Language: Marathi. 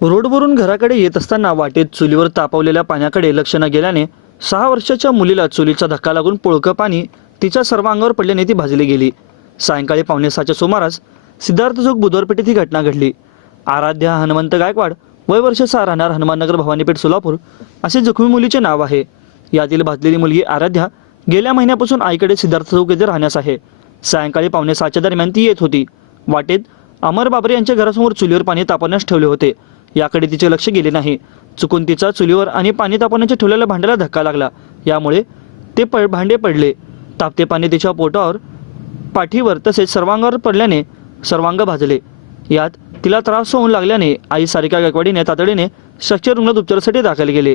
रोडवरून घराकडे येत असताना वाटेत चुलीवर तापवलेल्या पाण्याकडे लक्ष न गेल्याने सहा वर्षाच्या मुलीला चुलीचा धक्का लागून पोळकं पाणी तिच्या सर्वांगावर पडल्याने ती भाजली गेली. सायंकाळी पावणे सहाच्या सुमारास सिद्धार्थ चौक बुधवारपेठेत ही घटना घडली. आराध्या हनुमंत गायकवाड वय वर्ष सहा राहणार हनुमाननगर भवानीपेठ सोलापूर असे जखमी मुलीचे नाव आहे. यातील भाजलेली मुलगी आराध्या गेल्या महिन्यापासून आईकडे सिद्धार्थ चौक येथे राहण्यास आहे. सायंकाळी पावणे सहाच्या दरम्यान ती येत होती. वाटेत अमर बाबरे यांच्या घरासमोर चुलीवर पाणी तापवण्यास ठेवले होते. याकडे तिचे लक्ष गेले नाही. चुकून तिचा चुलीवर आणि पाणी तापवण्याच्या ठेवलेल्या भांड्याला धक्का लागला. यामुळे ते प भांडे पडले. तापते पाणी तिच्या पोटावर पाठीवर तसेच सर्वांगावर पडल्याने सर्वांग भाजले. यात तिला त्रास होऊ लागल्याने आई सारिका गायकवाडीने तातडीने शक्य रुग्णात उपचारासाठी दाखल केले.